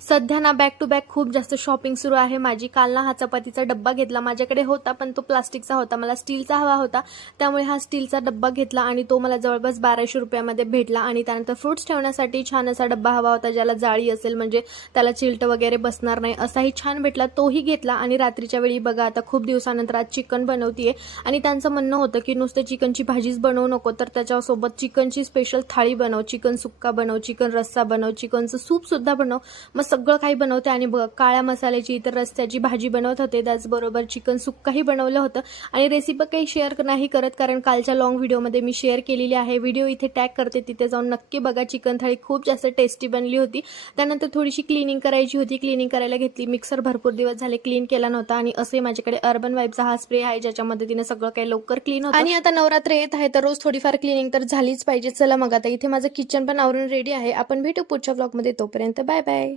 सध्या ना back to back खूप जास्त शॉपिंग सुरू आहे माझी. काल ना हा चपातीचा डब्बा घेतला, माझ्याकडे होता पण तो प्लास्टिकचा होता, मला स्टीलचा हवा होता, त्यामुळे हा स्टीलचा डब्बा घेतला आणि तो मला जवळपास 1200 रुपयामध्ये भेटला. आणि त्यानंतर फ्रुट्स ठेवण्यासाठी छान असा डब्बा हवा होता, ज्याला जाळी असेल म्हणजे त्याला चिलट वगैरे बसणार नाही, असाही छान भेटला, तोही घेतला. आणि रात्रीच्या वेळी बघा, आता खूप दिवसानंतर आज चिकन बनवतीये आणि त्यांचं म्हणणं होतं की नुसतं चिकनची भाजीच बनवू नको, तर त्याच्यासोबत चिकनची स्पेशल थाळी बनव, चिकन सुक्का बनव, चिकन रस्सा बनव, चिकनचं सूप सुद्धा बनव. मग सगळं काही बनवते. आणि बघ, काळ्या मसाल्याची इतर रस्त्याची भाजी बनवत होते, त्याचबरोबर चिकन सुक्काही बनवलं होतं. आणि रेसिपी काही शेअर नाही करत, कारण कालच्या लॉंग व्हिडिओमध्ये मी शेअर केलेली आहे. व्हिडिओ इथे टॅग करते, तिथे जाऊन नक्की बघा. चिकन थाळी खूप जास्त टेस्टी बनली होती. त्यानंतर थोडीशी क्लिनिंग करायची होती, क्लिनिंग करायला घेतली. मिक्सर भरपूर दिवस झाले क्लीन केला नव्हता. आणि असे माझ्याकडे अर्बन वाईबचा हा स्प्रे आहे, ज्याच्या मदतीने सगळं काही लवकर क्लीन होतं. आणि आता नवरात्र येत आहे, तर रोज थोडीफार क्लिनिंग तर झालीच पाहिजे. चला मग, आता इथे माझं किचन पण आवरून रेडी आहे. आपण भेटू पुढच्या व्लॉगमध्ये, तोपर्यंत बाय बाय.